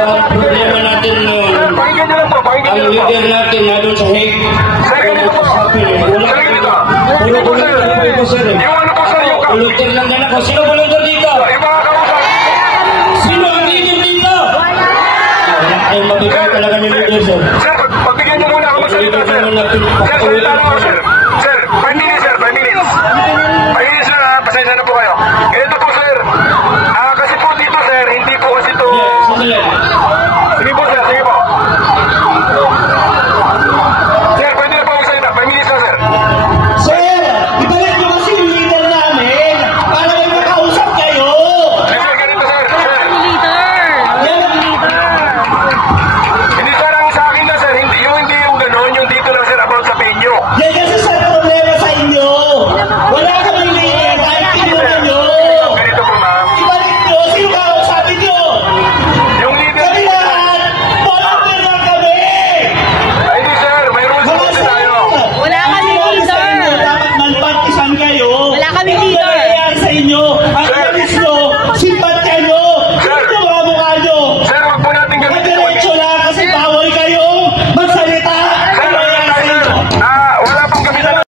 Ang problema natin noon, ang leader natin na doon sa Hague, volunteer lang din ako. Sino volunteer dito? Sino ang leader dito? Wala kayong mabigay talaga ng leader, sir. Sir, pagbigyan niyo muna ako magsalita, sir. Sir, salita lang ako, sir. Sir,